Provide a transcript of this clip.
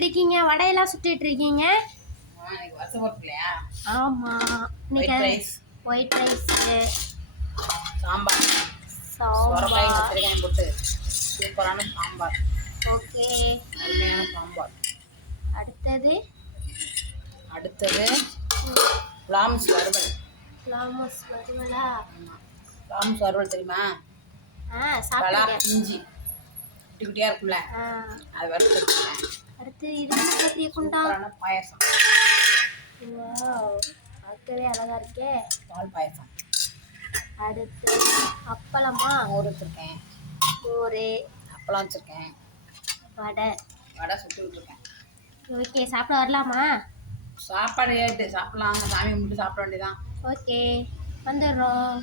பண்ணிட்டு இருக்கீங்க வடையெல்லாம் சுட்டுட்டு இருக்கீங்க ஆ, இன்னைக்கு ஆமா white rice white rice sambar. Sambar. போட்டு சூப்பரான சாம்பார். ஓகே. அருமையான சாம்பார். அடுத்தது? அடுத்தது பிளாம்ஸ் வறுவல். லாமஸ் வறுவலா? பிளாம்ஸ் வறுவல் தெரியுமா? ஆ சாப்பிட்டேன். இஞ்சி. குட்டி குட்டியாக இருக்கும்ல அது வறுத்துருக்கேன் அடுத்து இது பெரிய குண்டா? சூப்பரான பாயசம். பார்க்கவே அழகா இருக்கே. பால் பாயசம். அடுத்து அப்பளமா? மோர் வச்சுருக்கேன். மோர். அப்பளம் வச்சுருக்கேன். வடை. வடை சுட்டு விட்டுருக்கேன். ஓகே சாப்பிட வரலாமா? சாப்பாடு ஏட்டு சாப்பிடலாம். சாமி கும்பிட்டு சாப்பிட வேண்டியதான் ஓகே வந்துடுறோம்.